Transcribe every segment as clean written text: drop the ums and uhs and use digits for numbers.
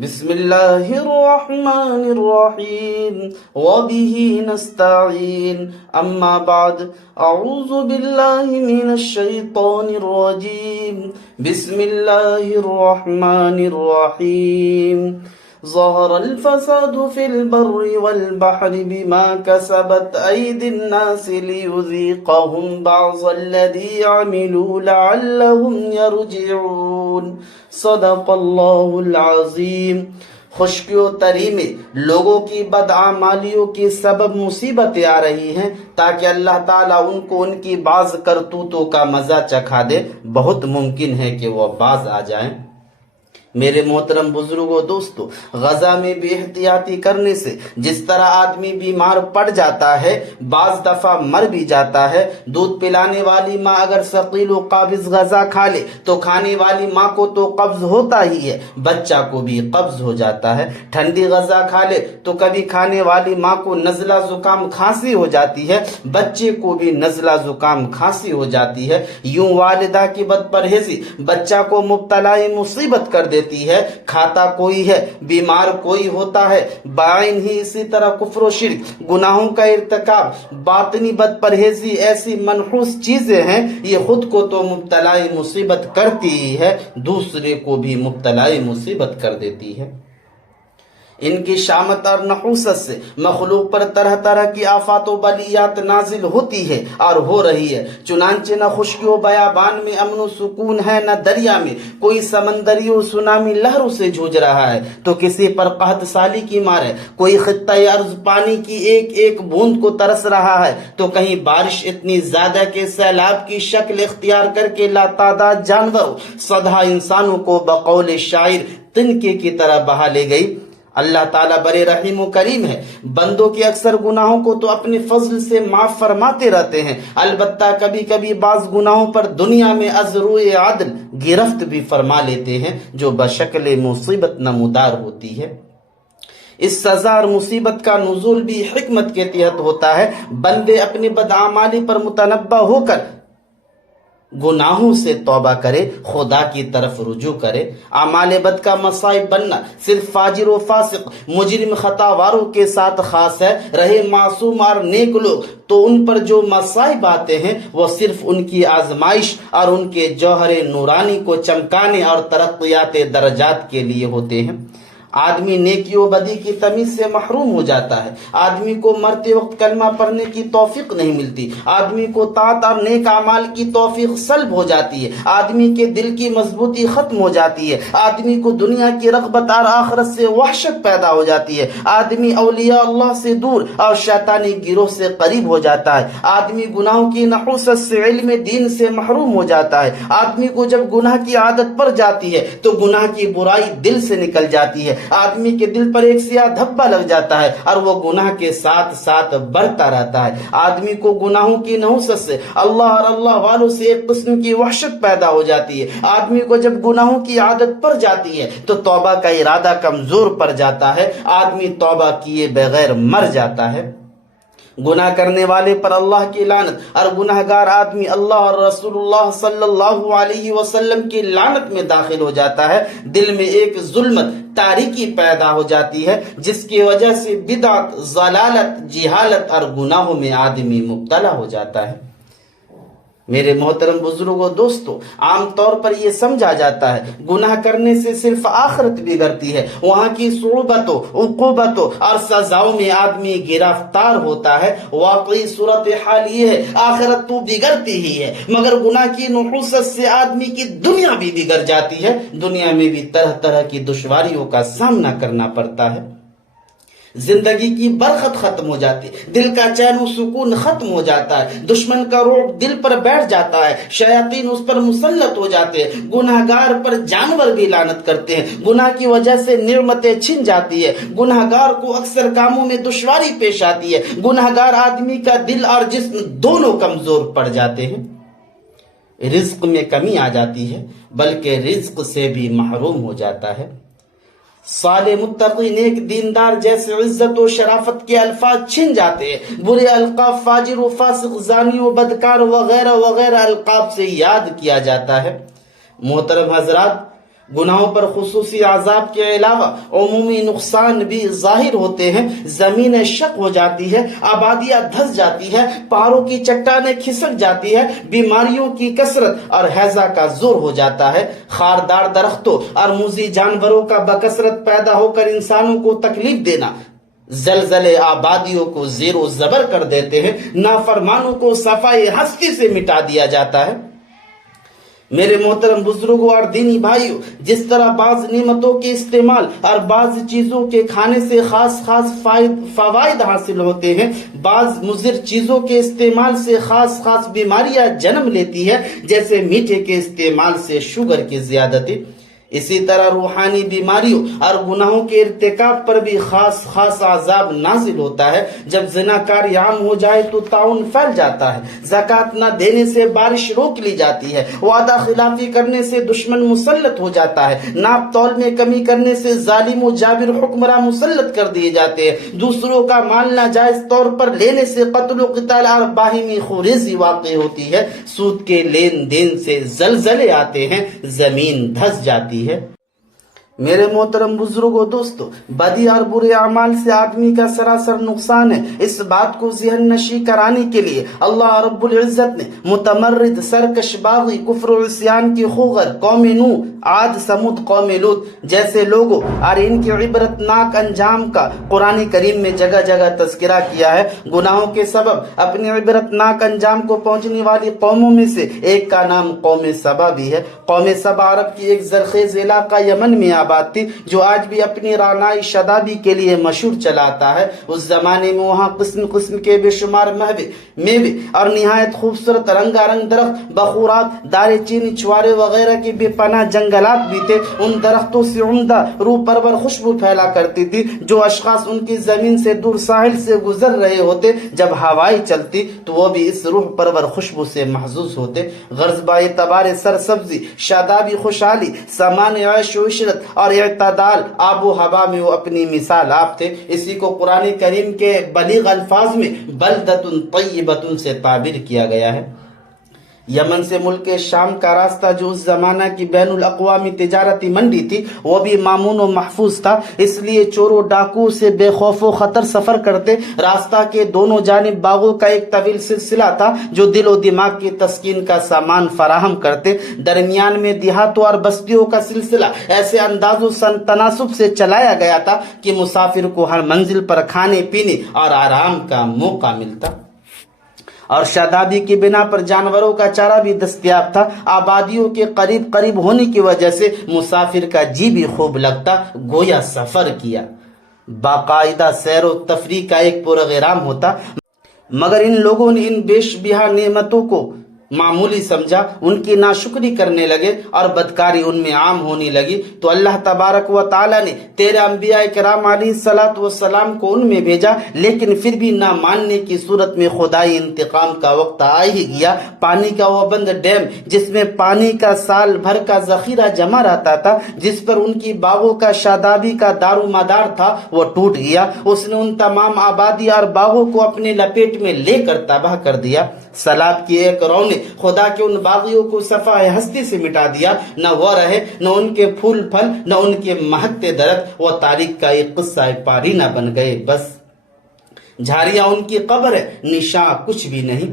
بسم اللہ الرحمن الرحیم وبہ نستعین اما بعد اعوذ باللہ من الشیطان الرجیم بسم اللہ الرحمن الرحیم ظہر الفساد فی البر والبحر بما کسبت ایدی الناس لیذیقہم بعض الذی عملوا لعلہم یرجعون صدق اللہ العظیم۔ خشکی و تری میں لوگوں کی بدعمالیوں کے سبب مصیبتیں آ رہی ہیں تاکہ اللہ تعالیٰ ان کو ان کی بعض کرتوتوں کا مزہ چکھا دے۔ بہت ممکن ہے کہ وہ باز آ جائیں۔ میرے محترم بزرگوں دوستو، غزہ میں بے احتیاطی کرنے سے جس طرح آدمی بیمار پڑ جاتا ہے، بعض دفعہ مر بھی جاتا ہے۔ دودھ پلانے والی ماں اگر ثقیل و قابض غذا کھا لے تو کھانے والی ماں کو تو قبض ہوتا ہی ہے، بچہ کو بھی قبض ہو جاتا ہے۔ ٹھنڈی غذا کھا لے تو کبھی کھانے والی ماں کو نزلہ زکام کھانسی ہو جاتی ہے، بچے کو بھی نزلہ زکام کھانسی ہو جاتی ہے۔ یوں والدہ کی بد پرہیزی بچہ کو مبتلا مصیبت کر دیتی ہے۔ کھاتا کوئی ہے، بیمار کوئی ہوتا ہے۔ بعین ہی اسی طرح کفر و شرک، گناہوں کا ارتکاب، باطنی بد پرہیزی ایسی منحوس چیزیں ہیں، یہ خود کو تو مبتلا مصیبت کرتی ہی ہے، دوسرے کو بھی مبتلا مصیبت کر دیتی ہے۔ ان کی شامت اور نحوست سے مخلوق پر طرح طرح کی آفات و بلیات نازل ہوتی ہے اور ہو رہی ہے۔ چنانچہ نہ خشکی و بیابان میں امن و سکون ہے، نہ دریا میں کوئی سمندری و سونامی لہروں سے جھوج رہا ہے تو کسی پر قحط سالی کی مار ہے۔ کوئی خطہ ارض پانی کی ایک ایک بوند کو ترس رہا ہے تو کہیں بارش اتنی زیادہ کہ سیلاب کی شکل اختیار کر کے لاتعداد جانوروں سدھا انسانوں کو بقول شاعر تنکے کی طرح بہا لے گئی۔ اللہ تعالیٰ بڑے رحیم و کریم ہے، بندوں کے اکثر گناہوں کو تو اپنے فضل سے معاف فرماتے رہتے ہیں، البتہ کبھی کبھی بعض گناہوں پر دنیا میں از روئے عدل گرفت بھی فرما لیتے ہیں جو بشکل مصیبت نمودار ہوتی ہے۔ اس سزا اور مصیبت کا نزول بھی حکمت کے تحت ہوتا ہے۔ بندے اپنی بدعمالی پر متنبہ ہو کر گناہوں سے توبہ کرے، خدا کی طرف رجوع کرے۔ اعمال بد کا مصائب بننا صرف فاجر و فاسق مجرم خطاواروں کے ساتھ خاص ہے، رہے معصوم اور نیک لوگ تو ان پر جو مصائب آتے ہیں وہ صرف ان کی آزمائش اور ان کے جوہر نورانی کو چمکانے اور ترقیات درجات کے لیے ہوتے ہیں۔ آدمی نیکی و بدی کی تمیز سے محروم ہو جاتا ہے، آدمی کو مرتے وقت کلمہ پڑھنے کی توفیق نہیں ملتی، آدمی کو طاعت اور نیک اعمال کی توفیق سلب ہو جاتی ہے، آدمی کے دل کی مضبوطی ختم ہو جاتی ہے، آدمی کو دنیا کی رغبت اور آخرت سے وحشت پیدا ہو جاتی ہے، آدمی اولیاء اللہ سے دور اور شیطانی گروہ سے قریب ہو جاتا ہے، آدمی گناہوں کی نحوست سے علم دین سے محروم ہو جاتا ہے، آدمی کو جب گناہ کی عادت پڑ جاتی ہے تو گناہ کی برائی دل سے نکل جاتی ہے، آدمی کے دل پر ایک سیاہ دھبا لگ جاتا ہے اور وہ گناہ کے ساتھ ساتھ بڑھتا رہتا ہے۔ آدمی کو گناہوں کی نحوست سے اللہ اور اللہ والوں سے ایک قسم کی وحشت پیدا ہو جاتی ہے۔ آدمی کو جب گناہوں کی عادت پڑ جاتی ہے تو توبہ کا ارادہ کمزور پڑ جاتا ہے، آدمی توبہ کیے بغیر مر جاتا ہے۔ گناہ کرنے والے پر اللہ کی لعنت اور گناہگار آدمی اللہ اور رسول اللہ صلی اللہ علیہ وسلم کی لعنت میں داخل ہو جاتا ہے۔ دل میں ایک ظلمت تاریکی پیدا ہو جاتی ہے جس کی وجہ سے بدعت، ضلالت، جہالت اور گناہوں میں آدمی مبتلا ہو جاتا ہے۔ میرے محترم بزرگوں دوستو، عام طور پر یہ سمجھا جاتا ہے گناہ کرنے سے صرف آخرت بگڑتی ہے، وہاں کی صعوبتوں، عقوبتوں اور سزاؤں میں آدمی گرفتار ہوتا ہے۔ واقعی صورتحال یہ ہے آخرت تو بگڑتی ہی ہے، مگر گناہ کی نحوست سے آدمی کی دنیا بھی بگڑ جاتی ہے، دنیا میں بھی طرح طرح کی دشواریوں کا سامنا کرنا پڑتا ہے۔ زندگی کی برکت ختم ہو جاتی ہے، دل کا چین و سکون ختم ہو جاتا ہے، دشمن کا رعب دل پر بیٹھ جاتا ہے، شیاطین اس پر مسلط ہو جاتے ہیں، گناہگار پر جانور بھی لعنت کرتے ہیں، گناہ کی وجہ سے نعمتیں چھن جاتی ہے، گناہگار کو اکثر کاموں میں دشواری پیش آتی ہے، گناہگار آدمی کا دل اور جسم دونوں کمزور پڑ جاتے ہیں، رزق میں کمی آ جاتی ہے بلکہ رزق سے بھی محروم ہو جاتا ہے۔ صالح متقی نیک دیندار جیسے عزت و شرافت کے الفاظ چھن جاتے ہیں، برے القاب فاجر و فاسق، زانی و بدکار وغیرہ وغیرہ القاب سے یاد کیا جاتا ہے۔ محترم حضرات، गुनाहों पर खुसूसी आजाब के अलावा उमूमी नुकसान भी जाहिर होते हैं। जमीनें शक हो जाती है, आबादियां धंस जाती है, पहाड़ों की चट्टानें खिसक जाती है, बीमारियों की कसरत और हैजा का जोर हो जाता है। खारदार दरख्तों और मूजी जानवरों का बकसरत पैदा होकर इंसानों को तकलीफ देना, जलजले आबादियों को जेरो जबर कर देते हैं, नाफरमानों को सफाई हस्ती से मिटा दिया जाता है। मेरे मोहतरम बुजुर्गों और दीनी भाइयों, जिस तरह बाज नेमतों के इस्तेमाल और बाज चीजों के खाने से खास खास फवाइद हासिल होते हैं, बाज मुज़िर चीजों के इस्तेमाल से खास खास बीमारियां जन्म लेती है, जैसे मीठे के इस्तेमाल से शुगर की ज्यादती। इसी तरह रूहानी बीमारियों और गुनाहों के इर्तिकाब पर भी खास खास अजाब नाजिल होता है। जब ज़िनाकारी आम हो जाए तो ताउन फैल जाता है, ज़कात न देने से बारिश रोक ली जाती है, वादा खिलाफी करने से दुश्मन मुसल्लत हो जाता है, नाप तौल में कमी करने से जालिम व जाबिर हुक्मरान मुसल्लत कर दिए जाते हैं, दूसरों का माल नाजायज तौर पर लेने से कत्ल व क़िताल और बाहिमी खुरेज़ी वाक़ई होती है, सूद के लेन देन से जलजले आते हैं, जमीन धंस जाती है। मेरे मोहतरम बुजुर्गों दोस्तों, बदी और बुरे अमाल से आदमी का सरासर नुकसान है। इस बात को ज़हन नशी कराने के लिए अल्लाह रब्बुल इज्जत ने मुतमर्रिद, सरकश, बागी, कुफ्र और इस्यान की खूगर कौम नूह, आद, समूद, कौम लूत जैसे लोगों और इनके इबरतनाक अंजाम का कुरान करीम में जगह जगह तज़किरा किया है। गुनाहों के सबब अपने इबरतनाक अंजाम को पहुंचने वाली कौमों में से एक का नाम कौम सबा भी है। कौम सबा अरब की एक जरखेज इलाका यमन में बात थी, जो आज भी अपनी रानाई शदाबी के लिए मशहूर चलाता है। उस जमाने में वहाँ किस्म किस्म के बेशुमार मेवे और निहायत खूबसूरत रंगारंग दरख्त, बखूरात, दारे चीनी, छुआरे वगैरह के बेपनाह जंगलात भी थे। उन दरख्तों से उम्दा रूह परवर खुशबू फैला करती थी। जो अशखास उनकी जमीन से दूर साहिल से गुजर रहे होते, जब हवाएं चलती तो वो भी इस रूह परवर खुशबू से महजूज होते। गर्ज़बाए तबारे सरसब्जी, शादाबी खुशहाली, सामान ऐश व इशरत और इत्तदाल आबो हवा में वो अपनी मिसाल आप थे। इसी को कुरान करीम के बलीग अल्फाज में बलदतुन तय्यबतुन से ताबीर किया गया है। यमन से मुल्क शाम का रास्ता जो उस जमाना की बैनुल अक़वामी तिजारती मंडी थी, वो भी मामून और महफूज था, इसलिए चोरों डाकू से बेखौफो खतर सफर करते। रास्ता के दोनों जानिब बागों का एक तवील सिलसिला था जो दिल और दिमाग की तस्कीन का सामान फराहम करते। दरमियान में देहातों और बस्तियों का सिलसिला ऐसे अंदाजो तनासुब से चलाया गया था कि मुसाफिर को हर मंजिल पर खाने पीने और आराम का मौका मिलता, और शादाबी की बिना पर जानवरों का चारा भी दस्तयाब था। आबादियों के करीब करीब होने की वजह से मुसाफिर का जी भी खूब लगता, गोया सफर किया। बाकायदा सैर व तफरी का एक प्रोग्राम होता, मगर इन लोगों ने इन बेशबिहा नेमतों को मामूली समझा, उनकी नाशुक्री करने लगे और बदकारी उनमें आम होने लगी। तो अल्लाह तबारक व ताला ने तेरे अंबिया किराम अलैहिस्सलातु वस्सलाम को उनमें भेजा, लेकिन फिर भी ना मानने की सूरत में खुदाई इंतकाम का वक्त आ ही गया। पानी का वो बंद डैम जिसमें पानी का साल भर का जखीरा जमा रहता था, जिस पर उनकी बागों का शादाबी का दारुमदार था, वो टूट गया। उसने उन तमाम आबादी और बागों को अपने लपेट में लेकर तबाह कर दिया। सलाब की एक रौ ने खुदा के उन बागियों को सफाए हस्ती से मिटा दिया। न वो रहे, न उनके फूल फल, न उनके महकते दरख्त, वो तारीख का एक किस्सा पारी न बन गए। बस झाड़ियां उनकी कब्र है, निशान कुछ भी नहीं।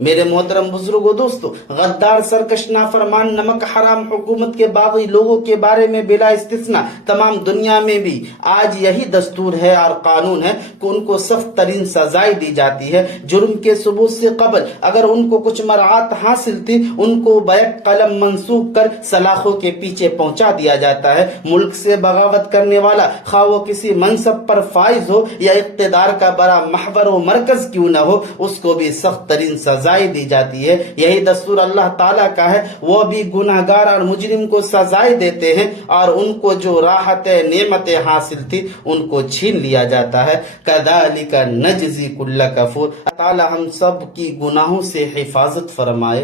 मेरे मोहतरम बुजुर्गों दोस्तों, गद्दार, सरकश, नाफरमान, नमक हराम हुकूमत के बागी लोगों के बारे में बिला इस्तिस्ना तमाम दुनिया में भी आज यही दस्तूर है और कानून है कि उनको सख्त तरीन सजाएं दी जाती है। जुर्म के सबूत से कबल अगर उनको कुछ मराहत हासिल थी, उनको बैक कलम मंसूब कर सलाखों के पीछे पहुंचा दिया जाता है। मुल्क से बगावत करने वाला, खा वो किसी मनसब पर फाइज हो या इख्तिदार का बड़ा महवर व मरकज क्यों न हो, उसको भी सख्त तरीन सजा दी जाती है। यही दस्तूर अल्लाह ताला का है। वो भी गुनाहगार और मुजरिम को सजाएं देते हैं और उनको जो राहतें नेमतें हासिल थी उनको छीन लिया जाता है। कदालिका नजज़ी कुल्ल कफूर। ताला हम सब की गुनाहों से हिफाजत फरमाए।